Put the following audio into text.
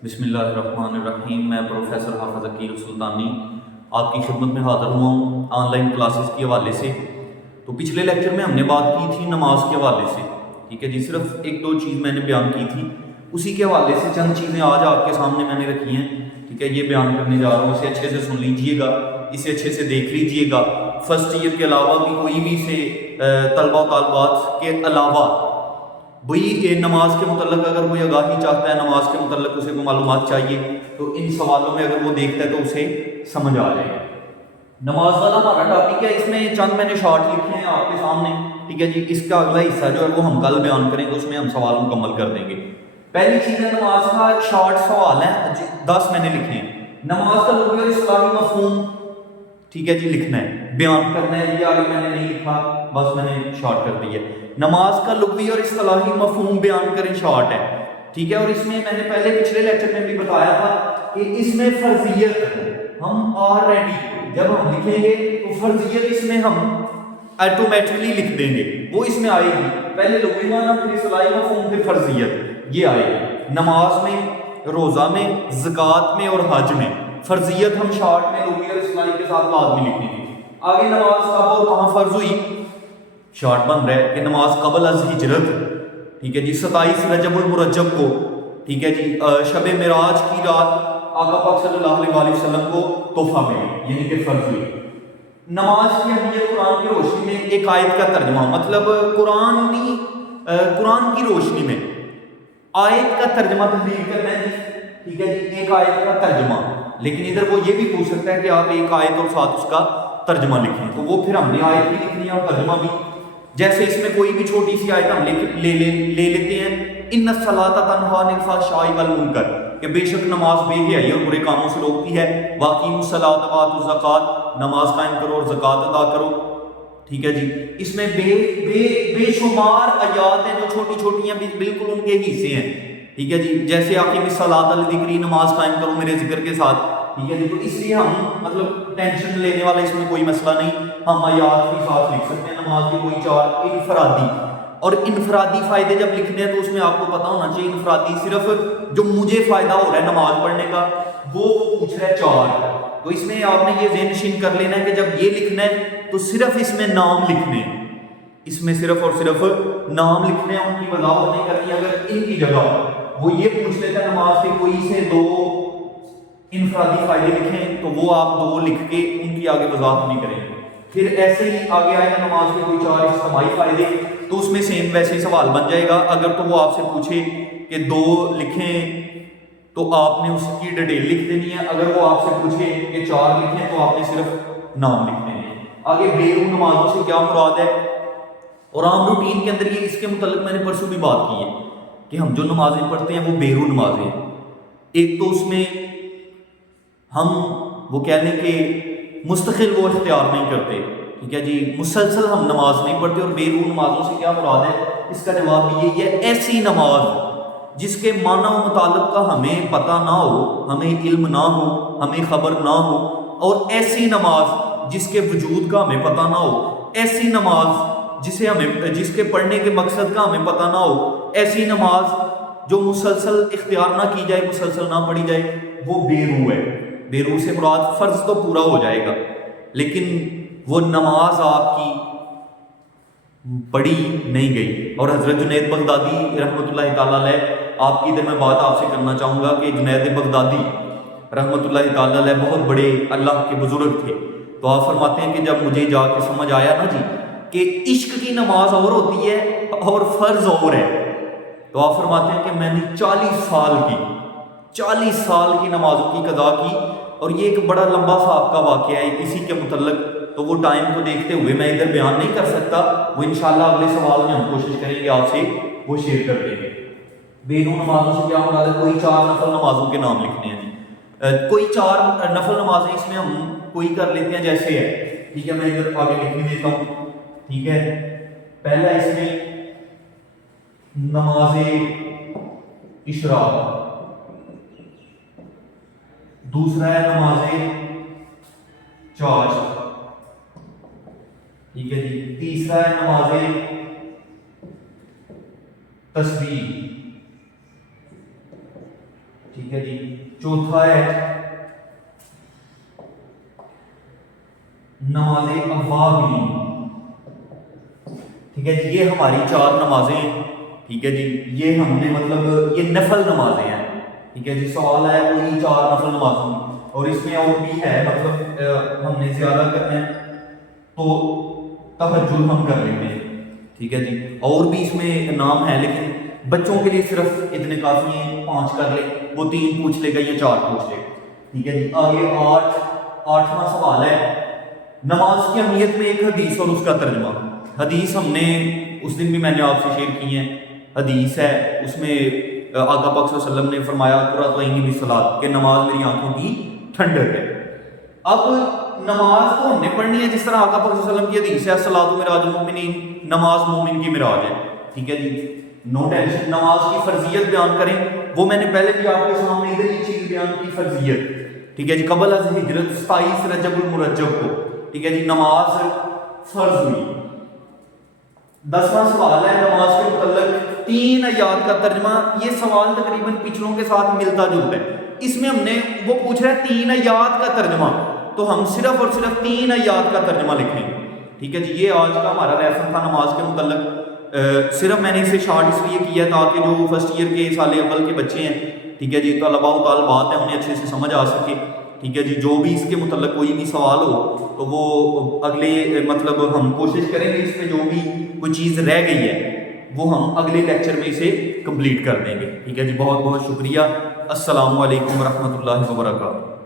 बिस्मिल्लाहिर्रहमानिर्रहीम। मैं प्रोफेसर हाफिज़ अकील सुल्तानी आपकी खिदमत में हाज़िर हुआ हूँ ऑनलाइन क्लासेस के हवाले से। तो पिछले लेक्चर में हमने बात की थी नमाज के हवाले से, ठीक है जी। सिर्फ एक दो चीज़ मैंने बयान की थी, उसी के हवाले से चंद चीज़ें आज आपके सामने मैंने रखी हैं, ठीक है। ये बयान करने जा रहा हूँ, इसे अच्छे से सुन लीजिएगा, इसे अच्छे से देख लीजिएगा। फर्स्ट ईयर के अलावा भी कोई भी से तलबा तालबात के अलावा वही नमाज के मतलब अगर कोई आगाही चाहता है, नमाज के मतलब उसे कोई मालूमात चाहिए, तो इन सवालों में अगर वो देखता है तो उसे समझ आ जाएगा। नमाज वाला हमारा टॉपिक है, इसमें चंद मैंने शॉर्ट लिखे हैं आपके सामने, ठीक है जी। इसका अगला हिस्सा जो है वो हम कल बयान करेंगे, उसमें हम सवाल मुकम्मल कर देंगे। पहली चीज़ है नमाज का शॉर्ट सवाल है, 10 मैंने लिखे हैं। नमाज का लुग़वी और इस्लामी मफ़हूम, ठीक है जी, लिखना है, बयान करना है। ये आगे मैंने नहीं लिखा, बस मैंने शॉर्ट कर दिया। नमाज का लुग़वी और इस्तिलाही मफ़हूम बयान करें, शॉर्ट है, ठीक है। और इसमें मैंने पहले पिछले लेक्चर में भी बताया था कि इसमें फर्जियत हम ऑलरेडी जब हम लिखेंगे तो फर्जियत इसमें हम ऑटोमेटिकली लिख देंगे, वो इसमें आएगी। पहले लुग़वी माना, फिर इस्तिलाही मफ़हूम, फिर फर्जियत, ये आएगी। नमाज में, रोज़ा में, ज़कात में और हज में फर्जियत हम शॉर्ट में लुग़वी और इस्तिलाही के साथ लाज़मी लिखेंगे। आगे नमाज कब और कहाँ फ़र्ज हुई, शॉर्ट बन रहा है कि नमाज कबल अज हिजरत, ठीक है जी, 27 रजबुल मुरज्जब को, ठीक है जी, शब मिराज की रात आका पाक सल्लल्लाहु अलैहि वसल्लम को तोहफा मिली, यानी कि फर्ज हुई। नमाज की अहमियत कुरान की रोशनी में एक आयत का तर्जमा, मतलब कुरान की रोशनी में आयत का तर्जमा तहरीर करना है, ठीक है जी, एक आयत का तर्जमा। लेकिन इधर वो ये भी पूछ सकता है कि आप एक आयत और साथ उसका तर्जमा लिखें, तो वो फिर हमने आयत भी लिखनी है और तर्जमा भी। जैसे इसमें कोई भी छोटी सी आयत हम ले लेते हैं, इन्ना सलाता तन्हा अनिल फ़हशाई वल मुनकर, कि बेशक नमाज बेहयाई और बुरे कामों से रोकती है। वाक़ीमुस सलात व आतुज़ ज़कात, नमाज कायम करो और ज़कात अदा करो, ठीक है जी। इसमें बेशुमार आयात हैं जो छोटी छोटी हैं, बिल्कुल उनके हिस्से हैं, ठीक है जी। जैसे आकी सलात अल ज़िक्री, नमाज कायम करो मेरे जिक्र के साथ, ठीक है जी। तो इसलिए हम मतलब टेंशन लेने वाला इसमें कोई मसला नहीं, हम आयात के साथ लिख सकते हैं। नमाज के कोई चार इनफरादी, और इनफरादी फ़ायदे जब लिखने हैं तो उसमें आपको पता होना चाहिए, इनफरादी सिर्फ जो मुझे फ़ायदा हो रहा है नमाज पढ़ने का वो पूछ रहा है चार। तो इसमें आपने ये ज़हन नशीन कर लेना है कि जब ये लिखना है तो सिर्फ इसमें नाम लिखने हैं, इसमें सिर्फ और सिर्फ नाम लिखने हैं, उनकी वजाहत नहीं करनी। अगर इनकी जगह वो ये पूछ लेता है नमाज के कोई से दो इनफरादी फ़ायदे लिखें, तो वो आप दो लिख के उनकी आगे वजाहत नहीं करेंगे। फिर ऐसे ही आगे आएगा नमाज के कोई चार इज्तिमाई फ़ायदे, तो उसमें सेम वैसे ही सवाल बन जाएगा। अगर तो वो आपसे पूछे कि दो लिखें तो आपने उसकी डिटेल लिख देनी है, अगर वो आपसे पूछे कि चार लिखें तो आपने सिर्फ नाम लिखने हैं। आगे बेरून नमाजों से क्या मुराद है, और आम रूटीन के अंदर ये इसके मुतल्लिक मैंने परसों भी बात की है कि हम जो नमाजें पढ़ते हैं वो बेरून नमाजें हैं। एक तो उसमें हम वो कह लें कि मुस्तकिल वो इख्तियार नहीं करते, ठीक है जी, मुसलसल हम नमाज नहीं पढ़ते। और बेरून नमाजों से क्या मुराद है, इसका जवाब भी यही है, ऐसी नमाज जिसके माना व मुतालिब का हमें पता ना हो, हमें इल्म ना हो, हमें खबर ना हो, और ऐसी नमाज जिसके वजूद का हमें पता ना हो, ऐसी नमाज जिसके पढ़ने के मकसद का हमें पता ना हो, ऐसी नमाज जो मुसलसल इख्तियार ना की जाए, मुसलसल ना पढ़ी जाए, वो बेरू है। बेरू से मुराद फर्ज तो पूरा हो जाएगा, लेकिन वो नमाज आपकी पढ़ी नहीं गई। और हज़रत जुनैद बगदादी रहमतुल्लाहि ताला अलैह, आपकी इधर मैं बात आपसे करना चाहूँगा कि जुनैद बगदादी रहमतुल्लाहि ताला अलैह बहुत बड़े अल्लाह के बुजुर्ग थे। तो आप फरमाते हैं कि जब मुझे जाके समझ आया ना जी कि इश्क की नमाज और होती है और फ़र्ज और है, तो आप फरमाते हैं कि मैंने 40 साल की नमाजों की कज़ा की। और ये एक बड़ा लंबा सा आपका वाक़या है इसी के मुतल्लिक, तो वो टाइम को देखते हुए मैं इधर बयान नहीं कर सकता, वो इंशाल्लाह अगले सवाल में हम कोशिश करेंगे आपसे वो शेयर कर देंगे। बेनून नमाजों से क्या मुराद है, कोई चार नफल नमाजों के नाम लिखने हैं। कोई चार नफल नमाजें इसमें हम कोई कर लेते हैं, जैसे है, ठीक है, मैं इधर आगे लिख भी देता हूँ, ठीक है। पहला इसमें नमाज इशराक, दूसरा है नमाज चाश, ठीक है जी, तीसरा है नमाज तस्बीह, ठीक ٹھیک ہے جی. چوتھا ہے نماز اوابین. ٹھیک ہے جی, یہ ہماری 4 نمازیں ہیں. ٹھیک ہے جی, یہ ہم نے مطلب یہ نفل نمازیں ہیں. ٹھیک ہے جی, سوال ہے کوئی 4 نفل نمازوں کی, اور اس میں اور بھی ہے مطلب ہم نے زیادہ کرنا ہے تو تہجد ہم کر لیں گے. ٹھیک ہے جی, اور بھی اس میں نام ہے لیکن بچوں کے لیے صرف اتنے کافی ہیں, 5 کر لے, وہ 3 پوچھ لے گا یا 4 پوچھ لے گا. ٹھیک ہے جی, آگے 8واں سوال ہے نماز کی اہمیت میں ایک حدیث اور اس کا ترجمہ. حدیث ہم نے اس دن بھی میں نے آپ سے شیئر کی ہے. حدیث ہے, اس میں آقا پاک صلی اللہ علیہ وسلم نے فرمایا قرۃ عینی بالصلاۃ کہ نماز میری آنکھوں کی ٹھنڈک ہے. اب نماز تو ہم نے پڑھنی ہے جس طرح آقا پاک صلی اللہ علیہ وسلم کی حدیث ہے الصلاۃ معراج المؤمنین, نماز مومن کی معراج ہے. ٹھیک ہے جی, نو ٹینشن. نماز کی فرضیت بیان کریں, وہ میں نے پہلے بھی آپ کے سامنے ادھر یہ چیز بیان کی, فرضیت. ٹھیک ہے جی, قبل از ہجرت 27 رجب المرجب کو ٹھیک ہے جی نماز فرض ہوئی. 10واں سوال ہے نماز کے متعلق 3 آیات کا ترجمہ. یہ سوال تقریباً پچھلوں کے ساتھ ملتا جلتا ہے. اس میں ہم نے وہ پوچھ رہا ہے 3 آیات کا ترجمہ, تو ہم صرف اور صرف 3 آیات کا ترجمہ لکھیں گے. ٹھیک ہے جی, یہ آج کا ہمارا ریفرنس تھا نماز کے متعلق. صرف میں نے اسے شارٹ اس لیے کیا تاکہ جو فرسٹ ایئر کے سال اول کے بچے ہیں, ٹھیک ہے جی, طلباء و طالبات ہیں, انہیں اچھے سے سمجھ آ سکے. ٹھیک ہے جی, جو بھی اس کے متعلق کوئی بھی سوال ہو تو وہ اگلے مطلب ہم کوشش کریں گے اس میں جو بھی کوئی چیز رہ گئی ہے وہ ہم اگلے لیکچر میں اسے کمپلیٹ کر دیں گے. ٹھیک ہے جی, بہت بہت شکریہ. السلام علیکم ورحمۃ اللہ وبرکاتہ.